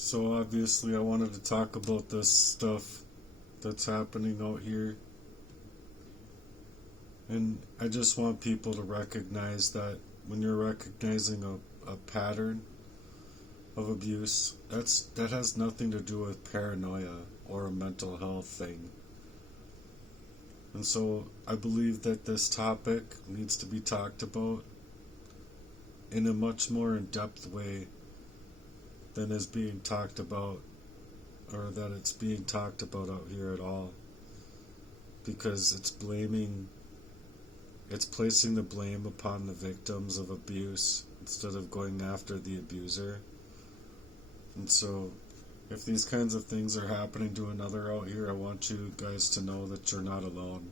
So obviously I wanted to talk about this stuff that's happening out here. And I just want people to recognize that when you're recognizing a pattern of abuse, that has nothing to do with paranoia or a mental health thing. And so I believe that this topic needs to be talked about in a much more in-depth way than is being talked about, or that it's being talked about out here at all, because it's placing the blame upon the victims of abuse instead of going after the abuser. And so if these kinds of things are happening to another out here, I want you guys to know that you're not alone.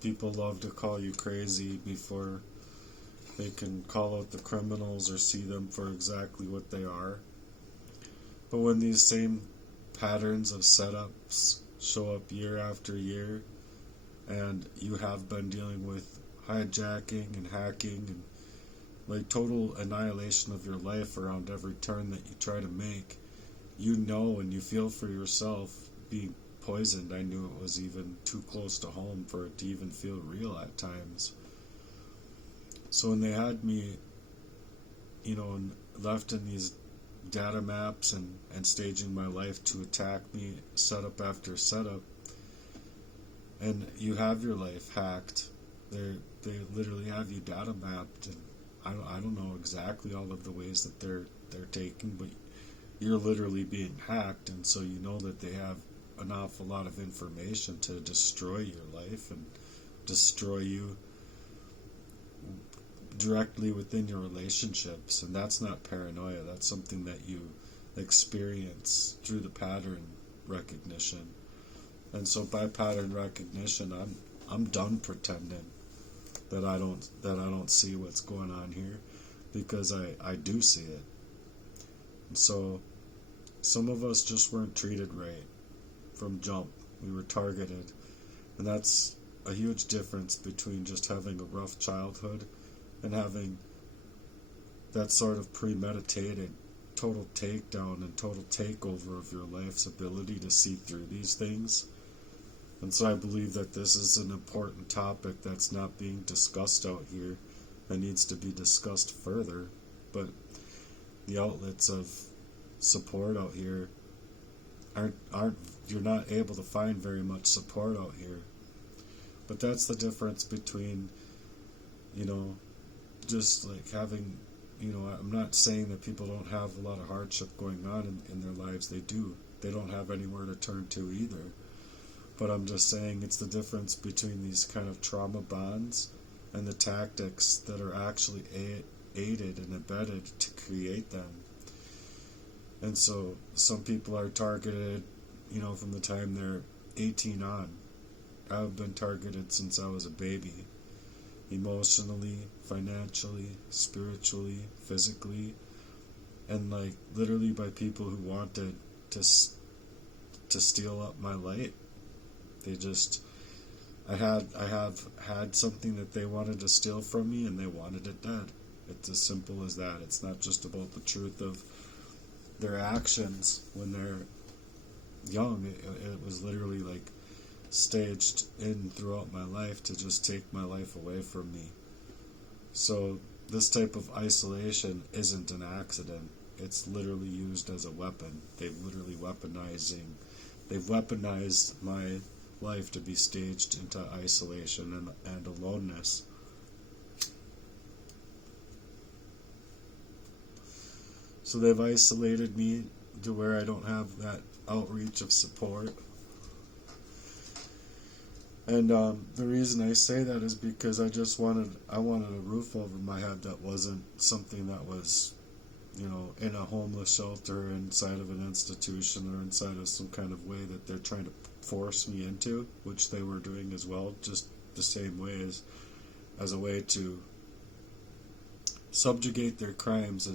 People love to call you crazy before they can call out the criminals or see them for exactly what they are. But when these same patterns of setups show up year after year, and you have been dealing with hijacking and hacking and like total annihilation of your life around every turn that you try to make, you know and you feel for yourself being poisoned. I knew it was even too close to home for it to even feel real at times. So when they had me, left in these data maps and staging my life to attack me, setup after setup, and you have your life hacked, they literally have you data mapped, and I don't know exactly all of the ways that they're taking, but you're literally being hacked, and so you know that they have an awful lot of information to destroy your life and destroy you directly within your relationships. And that's not paranoia, that's something that you experience through the pattern recognition. And so by pattern recognition, I'm done pretending that I don't see what's going on here, because I do see it. And so some of us just weren't treated right from jump. We were targeted, and that's a huge difference between just having a rough childhood and having that sort of premeditated total takedown and total takeover of your life's ability to see through these things. And so I believe that this is an important topic that's not being discussed out here, that needs to be discussed further. But the outlets of support out here aren't you're not able to find very much support out here. But that's the difference between, just like having, I'm not saying that people don't have a lot of hardship going on in their lives. They do. They don't have anywhere to turn to either. But I'm just saying it's the difference between these kind of trauma bonds and the tactics that are actually aided and abetted to create them. And so some people are targeted, from the time they're 18 on. I've been targeted since I was a baby. Emotionally, financially, spiritually, physically, and like literally by people who wanted to steal up my light. I have had something that they wanted to steal from me, and they wanted it dead. It's as simple as that. It's not just about the truth of their actions when they're young. It was literally like staged in throughout my life to just take my life away from me. So this type of isolation isn't an accident. It's literally used as a weapon. They've weaponized my life to be staged into isolation and aloneness. So they've isolated me to where I don't have that outreach of support. And the reason I say that is because I wanted a roof over my head that wasn't something that was, in a homeless shelter, inside of an institution, or inside of some kind of way that they're trying to force me into, which they were doing as well, just the same way as a way to subjugate their crimes,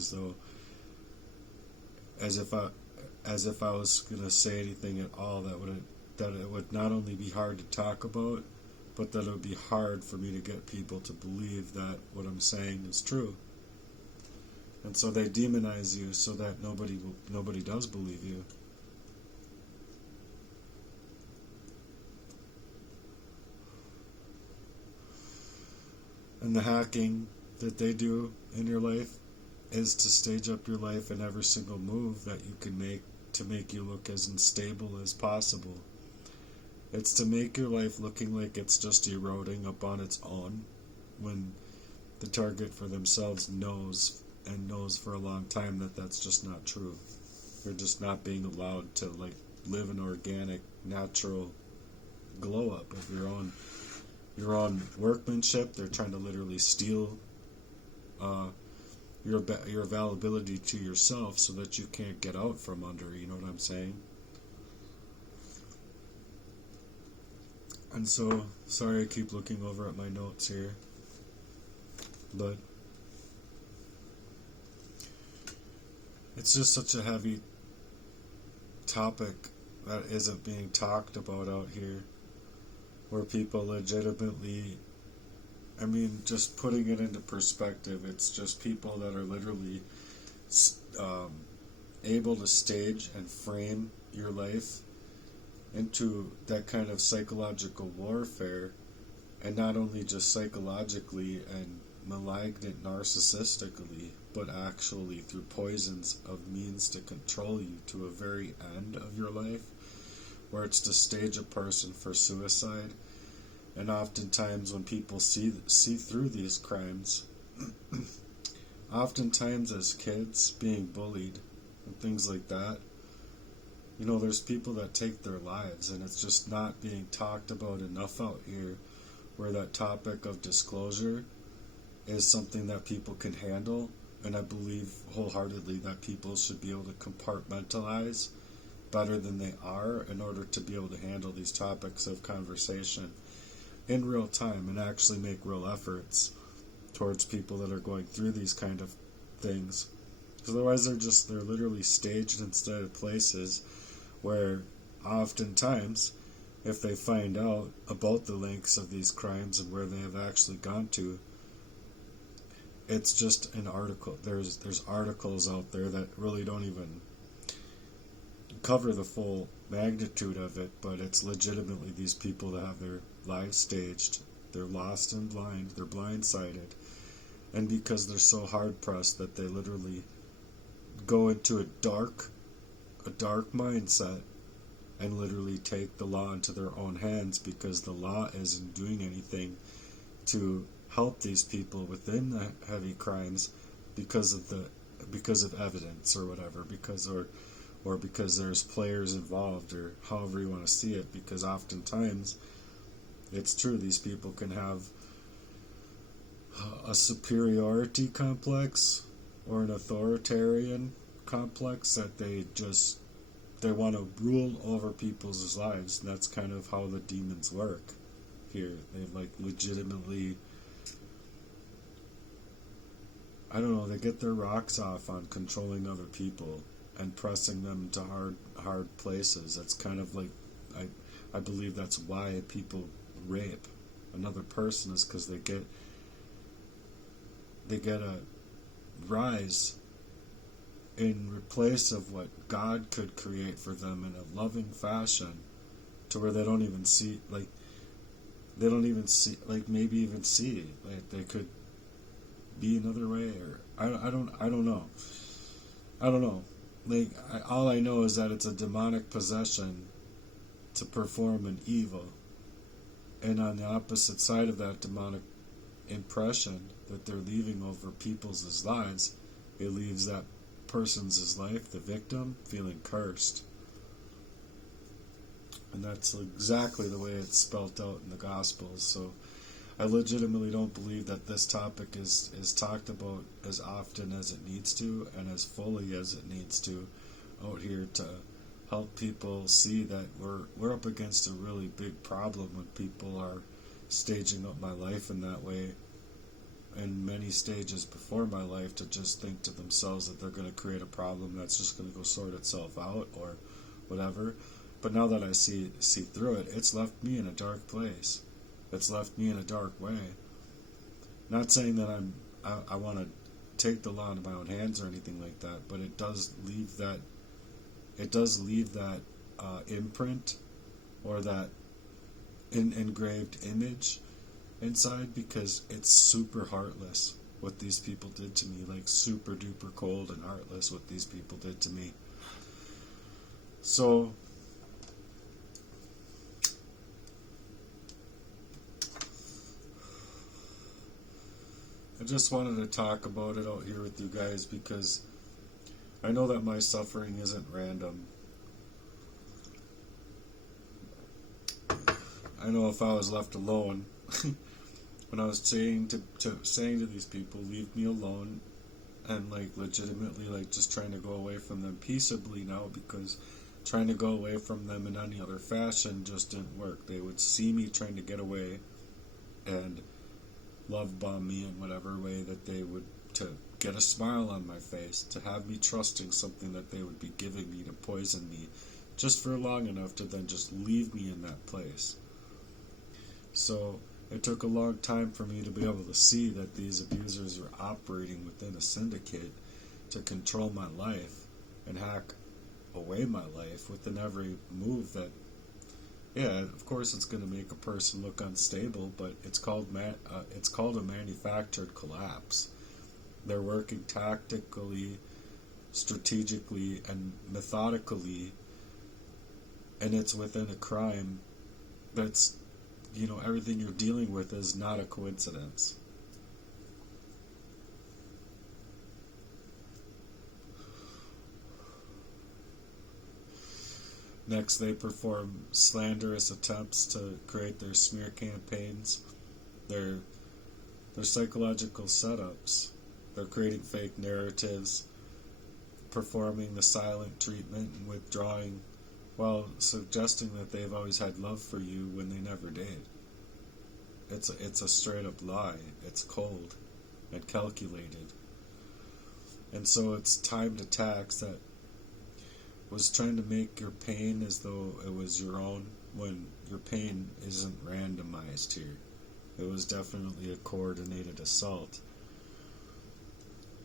as if I was going to say anything at all that it would not only be hard to talk about, but that it would be hard for me to get people to believe that what I'm saying is true. And so they demonize you so that nobody does believe you. And the hacking that they do in your life is to stage up your life in every single move that you can make to make you look as unstable as possible. It's to make your life looking like it's just eroding up on its own, when the target for themselves knows for a long time that that's just not true. You're just not being allowed to live an organic, natural glow up of your own workmanship. They're trying to literally steal your availability to yourself so that you can't get out from under. You know what I'm saying? And so, sorry I keep looking over at my notes here, but it's just such a heavy topic that isn't being talked about out here, where people legitimately, I mean, just putting it into perspective, it's just people that are literally able to stage and frame your life into that kind of psychological warfare, and not only just psychologically and malignant narcissistically, but actually through poisons of means to control you to a very end of your life, where it's to stage a person for suicide. And oftentimes when people see through these crimes, oftentimes as kids being bullied and things like that, you know, there's people that take their lives, and it's just not being talked about enough out here, where that topic of disclosure is something that people can handle. And I believe wholeheartedly that people should be able to compartmentalize better than they are in order to be able to handle these topics of conversation in real time and actually make real efforts towards people that are going through these kind of things. Because otherwise they're literally staged instead of places where oftentimes, if they find out about the links of these crimes and where they have actually gone to, it's just an article. There's articles out there that really don't even cover the full magnitude of it, but it's legitimately these people that have their lives staged. They're lost and blind. They're blindsided. And because they're so hard pressed that they literally go into a dark mindset and literally take the law into their own hands, because the law isn't doing anything to help these people within the heavy crimes because of evidence or whatever, or because there's players involved, or however you want to see it. Because oftentimes it's true, these people can have a superiority complex or an authoritarian complex that they want to rule over people's lives. And that's kind of how the demons work here. They legitimately, I don't know, they get their rocks off on controlling other people and pressing them to hard places. That's kind of like, I believe that's why people rape another person, is because they get a rise in place of what God could create for them in a loving fashion, to where they don't even see, maybe even see, they could be another way, or I don't know. All I know is that it's a demonic possession to perform an evil, and on the opposite side of that demonic impression that they're leaving over people's lives, it leaves that person's life, the victim, feeling cursed. And that's exactly the way it's spelt out in the Gospels. So I legitimately don't believe that this topic is talked about as often as it needs to, and as fully as it needs to out here, to help people see that we're up against a really big problem when people are staging up my life in that way, and many stages before my life, to just think to themselves that they're going to create a problem that's just going to go sort itself out or whatever. But now that I see through it, it's left me in a dark place. It's left me in a dark way. Not saying that I want to take the law into my own hands or anything like that, but it does leave that imprint, or that engraved image inside, because it's super heartless what these people did to me, like super duper cold and heartless what these people did to me. So I just wanted to talk about it out here with you guys, because I know that my suffering isn't random. I know if I was left alone, when I was saying to these people, leave me alone, and like legitimately like just trying to go away from them peaceably now, because trying to go away from them in any other fashion just didn't work. They would see me trying to get away and love bomb me in whatever way that they would, to get a smile on my face, to have me trusting something that they would be giving me to poison me, just for long enough to then just leave me in that place. So it took a long time for me to be able to see that these abusers were operating within a syndicate to control my life and hack away my life within every move that, yeah, of course it's going to make a person look unstable, but it's called a manufactured collapse. They're working tactically, strategically, and methodically, and it's within a crime that's, everything you're dealing with is not a coincidence. Next, they perform slanderous attempts to create their smear campaigns, their psychological setups. They're creating fake narratives, performing the silent treatment and withdrawing, while suggesting that they've always had love for you when they never did. It's a straight up lie. It's cold and calculated. And so it's timed attacks that was trying to make your pain as though it was your own, when your pain isn't randomized here. It was definitely a coordinated assault.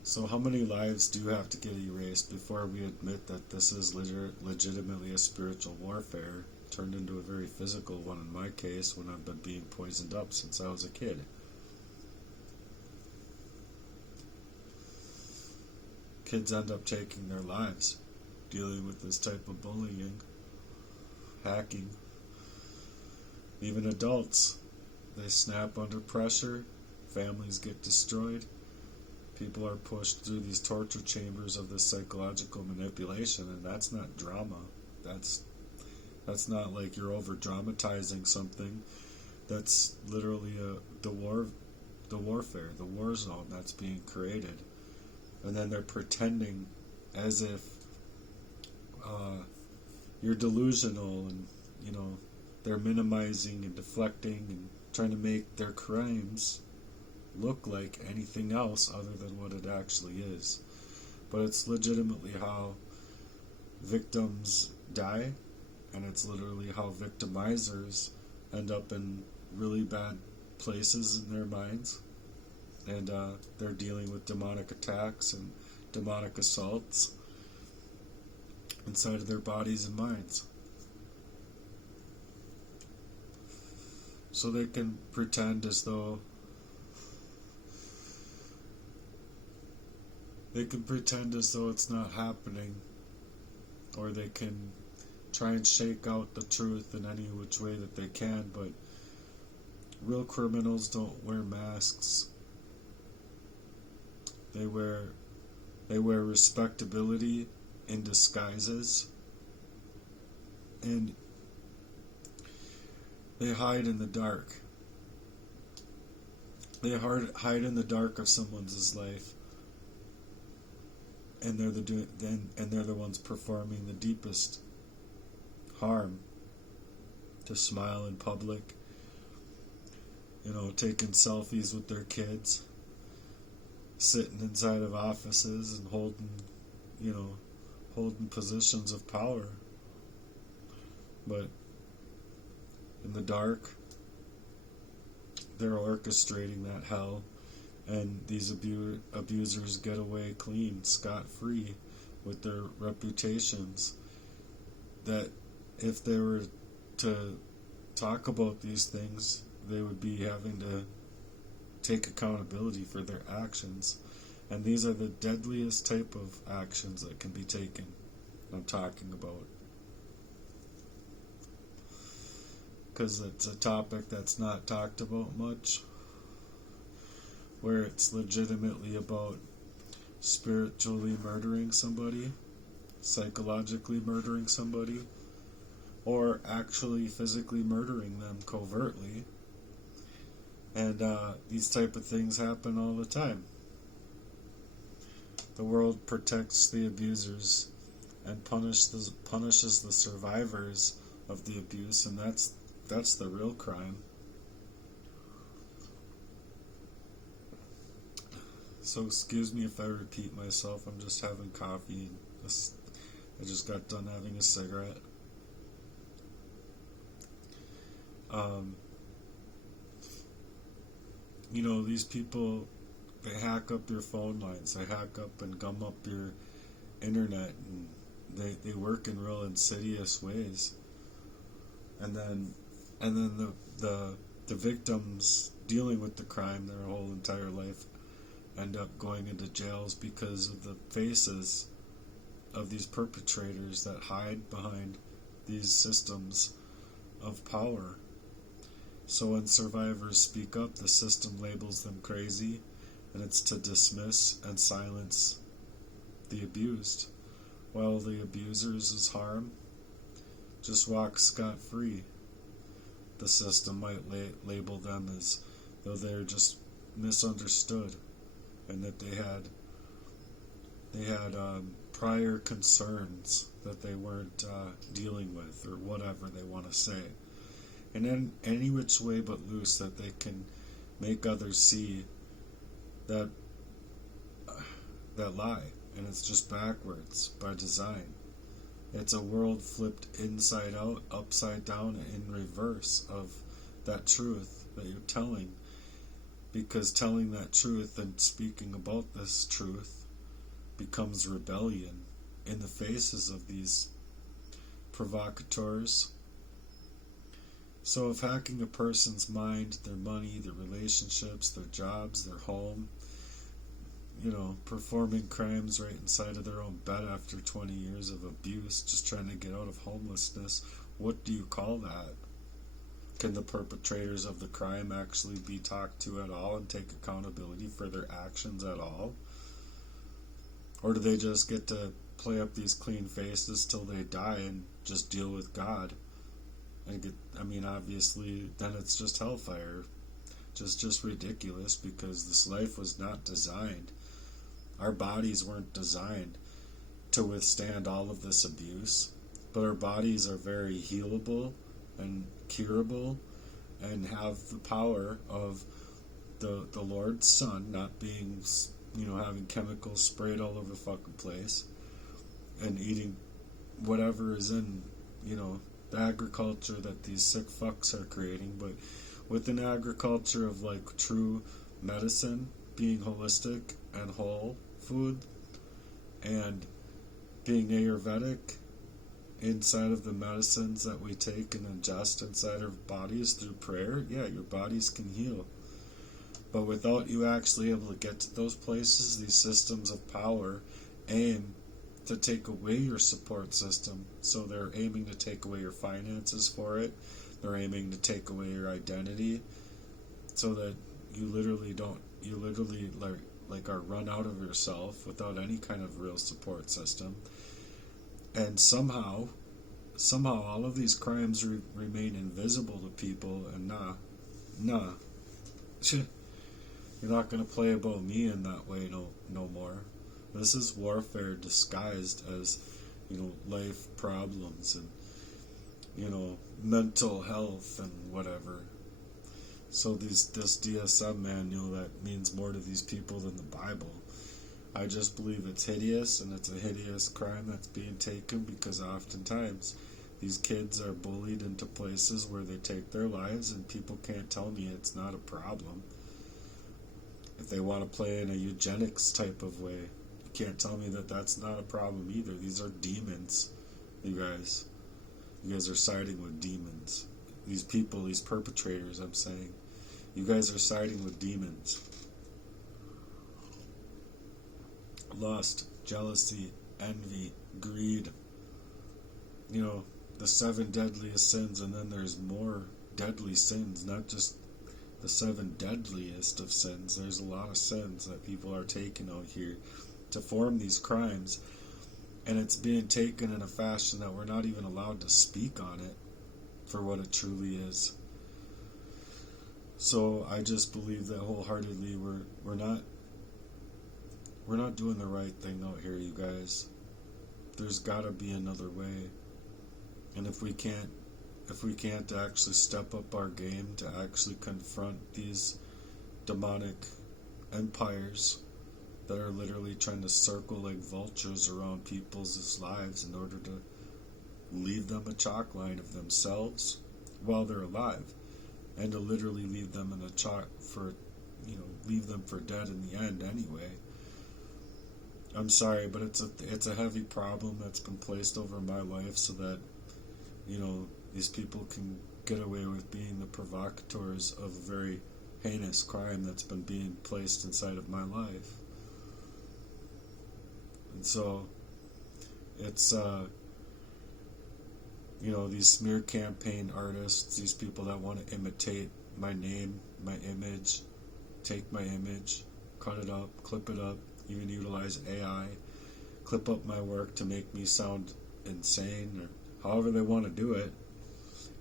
So how many lives do have to get erased before we admit that this is legitimately a spiritual warfare turned into a very physical one in my case, when I've been being poisoned up since I was a kid? Kids end up taking their lives dealing with this type of bullying, hacking. Even adults, they snap under pressure, families get destroyed. People are pushed through these torture chambers of this psychological manipulation, and that's not drama. That's not like you're over dramatizing something. That's literally the warfare, the war zone that's being created. And then they're pretending as if you're delusional, and they're minimizing and deflecting and trying to make their crimes look like anything else other than what it actually is. But it's legitimately how victims die, and it's literally how victimizers end up in really bad places in their minds, and they're dealing with demonic attacks and demonic assaults inside of their bodies and minds. So they can pretend as though it's not happening, or they can try and shake out the truth in any which way that they can, but real criminals don't wear masks. They wear respectability in disguises, and they hide in the dark. They hide in the dark of someone's life, and they're the ones performing the deepest harm. To smile in public, taking selfies with their kids, sitting inside of offices and holding positions of power. But in the dark, they're orchestrating that hell And these abusers get away clean, scot-free, with their reputations, that if they were to talk about these things, they would be having to take accountability for their actions. And these are the deadliest type of actions that can be taken. I'm talking about. Because it's a topic that's not talked about much, where it's legitimately about spiritually murdering somebody, psychologically murdering somebody, or actually physically murdering them covertly. And these type of things happen all the time. The world protects the abusers and punishes the survivors of the abuse, and that's the real crime. So excuse me if I repeat myself. I'm just having coffee. I just got done having a cigarette. You know, these people, they hack up your phone lines, they hack up and gum up your internet, and they work in real insidious ways. And then the victims dealing with the crime their whole entire life end up going into jails because of the faces of these perpetrators that hide behind these systems of power. So when survivors speak up, the system labels them crazy, and it's to dismiss and silence the abused, while the abusers' harm just walks scot-free. The system might label them as though they're just misunderstood, and that they had prior concerns that they weren't dealing with, or whatever they want to say. And in any which way but loose, that they can make others see that lie, and it's just backwards by design. It's a world flipped inside out, upside down, and in reverse of that truth that you're telling, because telling that truth and speaking about this truth becomes rebellion in the faces of these provocateurs. So if hacking a person's mind, their money, their relationships, their jobs, their home, performing crimes right inside of their own bed after 20 years of abuse, just trying to get out of homelessness, what do you call that? Can the perpetrators of the crime actually be talked to at all and take accountability for their actions at all? Or do they just get to play up these clean faces till they die and just deal with God? Obviously, then it's just hellfire. Just ridiculous, because this life was not designed. Our bodies weren't designed to withstand all of this abuse, but our bodies are very healable and curable and have the power of the Lord's Son, not being, having chemicals sprayed all over the fucking place and eating whatever is in, the agriculture that these sick fucks are creating. But with an agriculture of like true medicine, being holistic and whole food, and being Ayurvedic inside of the medicines that we take and ingest inside our bodies through prayer, yeah, your bodies can heal. But without you actually able to get to those places, these systems of power aim to take away your support system. So they're aiming to take away your finances for it. They're aiming to take away your identity, so that you literally are run out of yourself without any kind of real support system. And somehow all of these crimes remain invisible to people. And nah, you're not gonna play about me in that way no more. This is warfare disguised as, life problems and, mental health and whatever. So this DSM manual, that means more to these people than the Bible. I just believe it's hideous, and it's a hideous crime that's being taken, because oftentimes these kids are bullied into places where they take their lives, and people can't tell me it's not a problem. If they want to play in a eugenics type of way, you can't tell me that that's not a problem either. These are demons, you guys. You guys are siding with demons. These people, these perpetrators, I'm saying. You guys are siding with demons. Lust, jealousy, envy, greed. You know, the 7 deadliest sins, and then there's more deadly sins, not just the 7 deadliest of sins. There's a lot of sins that people are taking out here to form these crimes, and it's being taken in a fashion that we're not even allowed to speak on it for what it truly is. So I just believe that wholeheartedly we're not doing the right thing out here, you guys. There's got to be another way, and if we can't actually step up our game to actually confront these demonic empires that are literally trying to circle like vultures around people's lives in order to leave them a chalk line of themselves while they're alive, and to literally leave them in a chalk for, leave them for dead in the end anyway. I'm sorry, but it's a heavy problem that's been placed over my life so that, these people can get away with being the provocateurs of a very heinous crime that's been being placed inside of my life. And so it's these smear campaign artists, these people that want to imitate my name, my image, take my image, cut it up, clip it up, even utilize AI, clip up my work to make me sound insane, or however they want to do it.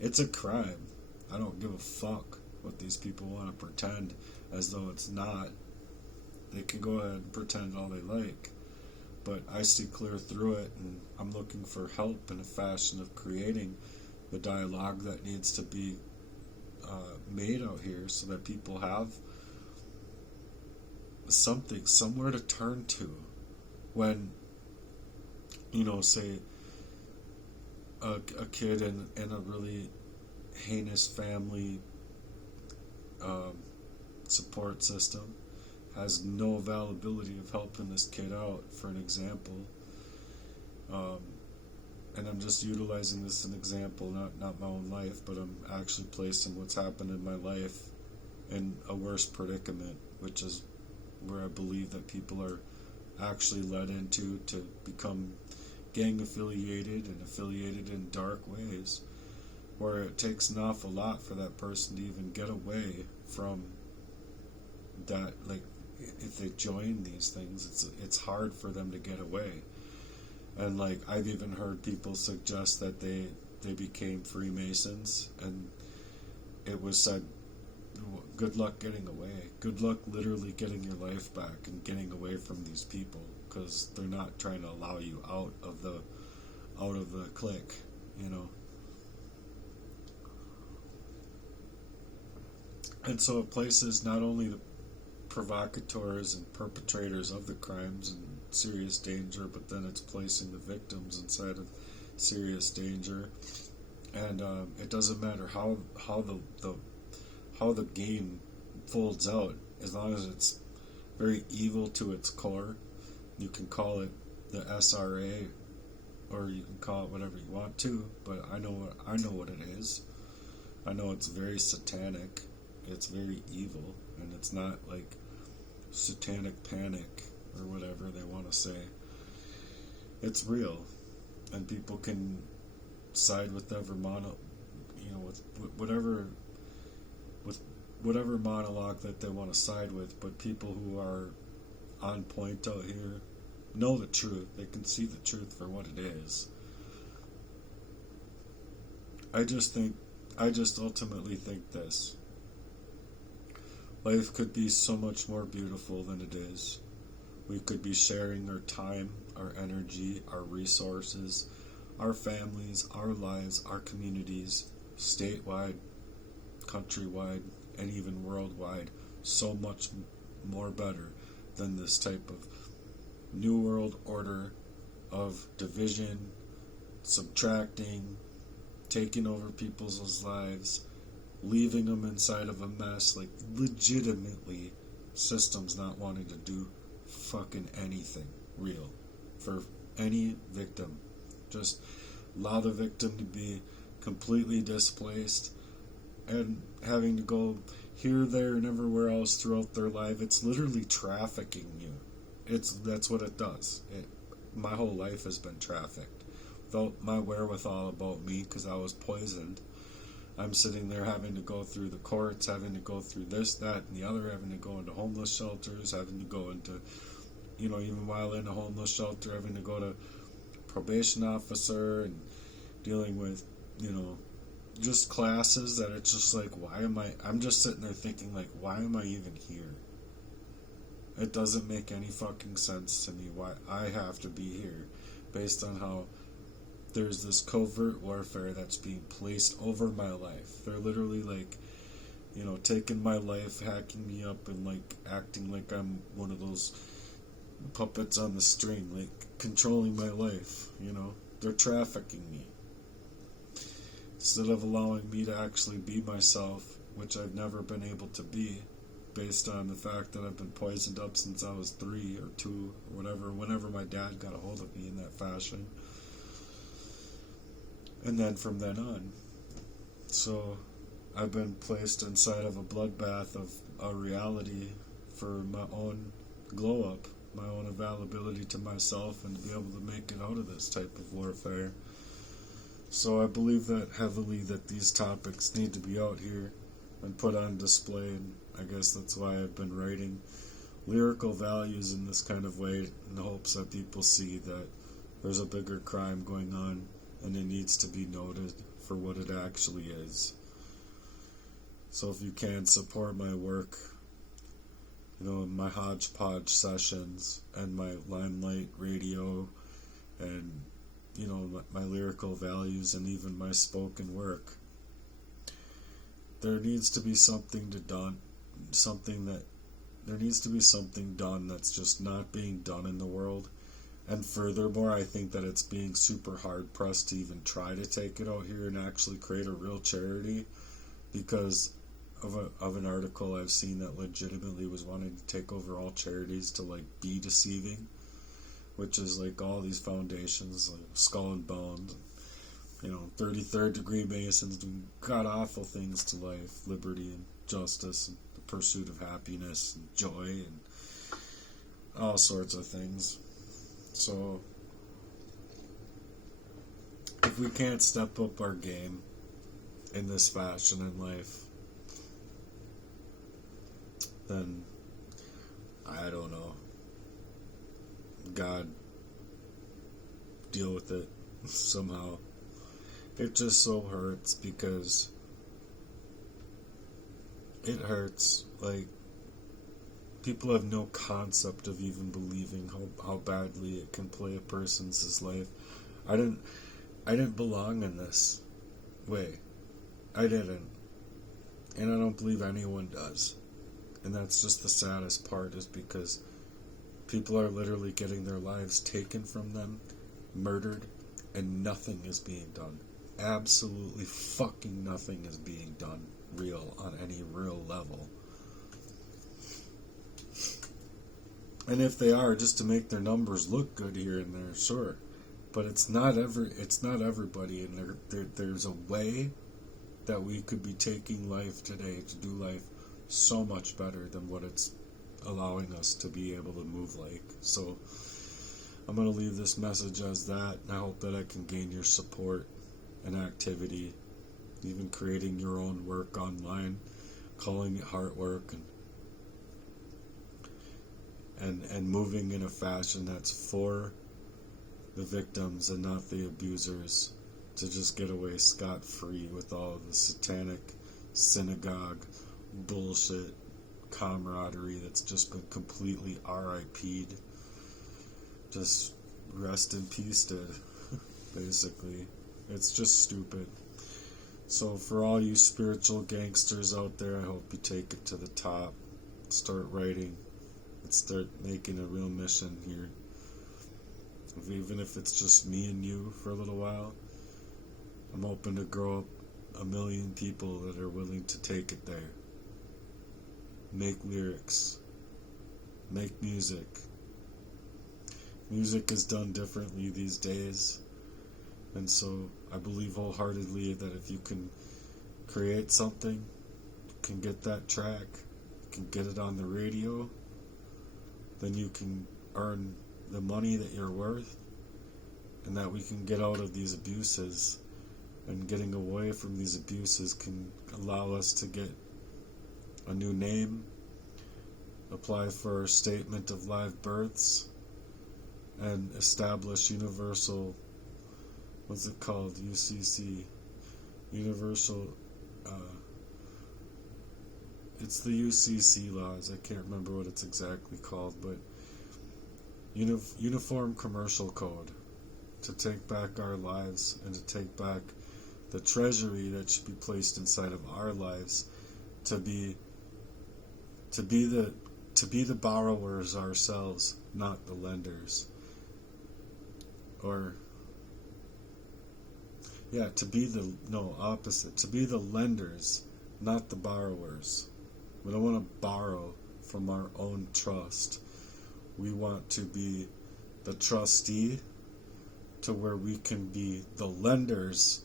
It's a crime. I don't give a fuck what these people want to pretend as though it's not. They can go ahead and pretend all they like, but I see clear through it, and I'm looking for help in a fashion of creating the dialogue that needs to be made out here so that people have something, somewhere to turn to when, say a kid in a really heinous family support system has no availability of helping this kid out, for an example. And I'm just utilizing this as an example, not my own life, but I'm actually placing what's happened in my life in a worse predicament, which is where I believe that people are actually led into to become gang affiliated and affiliated in dark ways, where it takes an awful lot for that person to even get away from that. Like, if they join these things, it's hard for them to get away. And like, I've even heard people suggest that they became Freemasons, and it was said, good luck getting away. Good luck literally getting your life back and getting away from these people, because they're not trying to allow you out of the clique, And so it places not only the provocateurs and perpetrators of the crimes in serious danger, but then it's placing the victims inside of serious danger. And it doesn't matter how the game folds out, as long as it's very evil to its core. You can call it the SRA, or you can call it whatever you want to, but I know what it is. I know it's very satanic. It's very evil, and it's not like satanic panic or whatever they want to say. It's real, and people can side with whatever monologue that they want to side with, but people who are on point out here know the truth. They can see the truth for what it is. I just ultimately think this. Life could be so much more beautiful than it is. We could be sharing our time, our energy, our resources, our families, our lives, our communities, statewide, countrywide, and even worldwide, so much more better than this type of new world order of division, subtracting, taking over people's lives, leaving them inside of a mess, like legitimately systems not wanting to do fucking anything real for any victim. Just allow the victim to be completely displaced and having to go here, there, and everywhere else throughout their life. It's literally trafficking you. That's what it does. My whole life has been trafficked. Without my wherewithal about me, because I was poisoned, I'm sitting there having to go through the courts, having to go through this, that, and the other, having to go into homeless shelters, having to go into, even while in a homeless shelter, having to go to probation officer and dealing with, just classes that it's just like, I'm just sitting there thinking, like, why am I even here? It doesn't make any fucking sense to me why I have to be here, based on how there's this covert warfare that's being placed over my life. They're literally like, taking my life, hacking me up, and like acting like I'm one of those puppets on the string, like controlling my life. They're trafficking me instead of allowing me to actually be myself, which I've never been able to be, based on the fact that I've been poisoned up since I was 3 or 2 or whatever, whenever my dad got a hold of me in that fashion. And then from then on. So I've been placed inside of a bloodbath of a reality for my own glow up, my own availability to myself, and to be able to make it out of this type of warfare. So I believe that heavily, that these topics need to be out here and put on display, and I guess that's why I've been writing lyrical values in this kind of way, in the hopes that people see that there's a bigger crime going on and it needs to be noted for what it actually is. So if you can support my work, my hodgepodge sessions and my limelight radio and my lyrical values and even my spoken work, there needs to be something done that's just not being done in the world. And furthermore, I think that it's being super hard pressed to even try to take it out here and actually create a real charity, because of an article I've seen that legitimately was wanting to take over all charities to like be deceiving, which is like all these foundations like Skull and Bones, 33rd degree Masons doing god awful things to life, liberty and justice and the pursuit of happiness and joy and all sorts of things. So if we can't step up our game in this fashion in life, then I don't know. God, deal with it somehow. It just so hurts, because it hurts. Like, people have no concept of even believing how badly it can play a person's life. I didn't belong in this way. I didn't. And I don't believe anyone does. And that's just the saddest part, is because people are literally getting their lives taken from them, murdered, and nothing is being done. Absolutely fucking nothing is being done on any real level. And if they are, just to make their numbers look good here and there, sure. But it's not everybody, and there's a way that we could be taking life today to do life so much better than what it's allowing us to be able to move like. So I'm going to leave this message as that, and I hope that I can gain your support and activity, even creating your own work online, calling it heart work, and moving in a fashion that's for the victims and not the abusers, to just get away scot-free with all of the satanic synagogue bullshit camaraderie that's just been completely RIP'd. Just rest in peace, dude. Basically. It's just stupid. So for all you spiritual gangsters out there, I hope you take it to the top. Start writing. And start making a real mission here. Even if it's just me and you for a little while, I'm hoping to grow up 1 million people that are willing to take it there. Make lyrics. Make music. Music is done differently these days. And so I believe wholeheartedly that if you can create something, you can get that track, you can get it on the radio, then you can earn the money that you're worth, and that we can get out of these abuses. And getting away from these abuses can allow us to get a new name, apply for a statement of live births, and establish universal, what's it called, UCC, universal, it's the UCC laws, I can't remember what it's exactly called, but Uniform Commercial Code, to take back our lives and to take back the treasury that should be placed inside of our lives, to be the borrowers ourselves, not the lenders. Or to be the lenders, not the borrowers. We don't want to borrow from our own trust. We want to be the trustee, to where we can be the lenders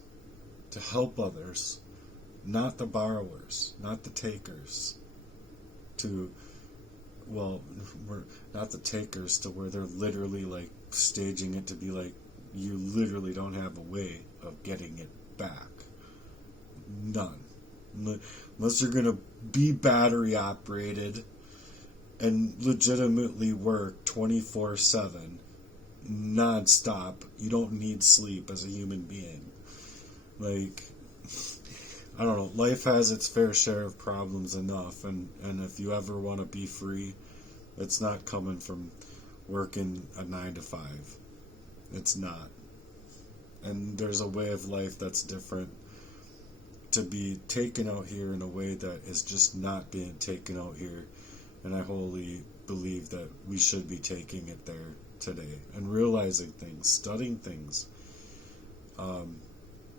to help others, not the borrowers, not the takers. We're not the takers, to where they're literally like staging it to be like you literally don't have a way of getting it back. None. Unless you're going to be battery operated and legitimately work 24/7 non-stop. You don't need sleep as a human being. Like, I don't know, life has its fair share of problems enough, and if you ever want to be free, it's not coming from working a 9 to 5. It's not. And there's a way of life that's different, to be taken out here in a way that is just not being taken out here, and I wholly believe that we should be taking it there today, and realizing things, studying things,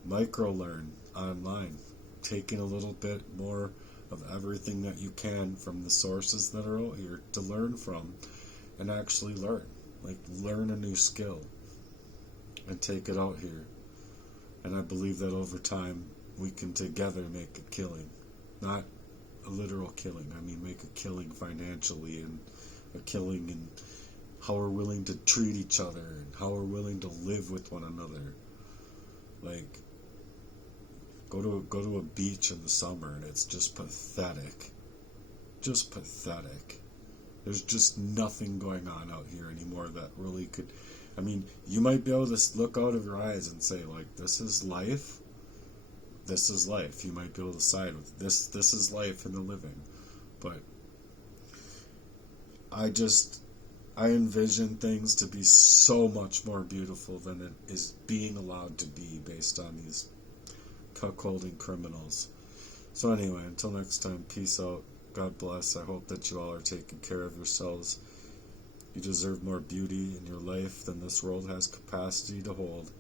micro-learn online, taking a little bit more of everything that you can from the sources that are out here to learn from, and actually learn a new skill and take it out here. And I believe that over time we can together make a killing, not a literal killing, I mean make a killing financially, and a killing in how we're willing to treat each other and how we're willing to live with one another. Like, go to a beach in the summer and it's just pathetic. Just pathetic. There's just nothing going on out here anymore that really could, I mean, you might be able to look out of your eyes and say, like, this is life. This is life. You might be able to side with this. This is life in the living. But I envision things to be so much more beautiful than it is being allowed to be, based on these cuckolding criminals. So anyway, until next time, peace out. God bless. I hope that you all are taking care of yourselves. You deserve more beauty in your life than this world has capacity to hold.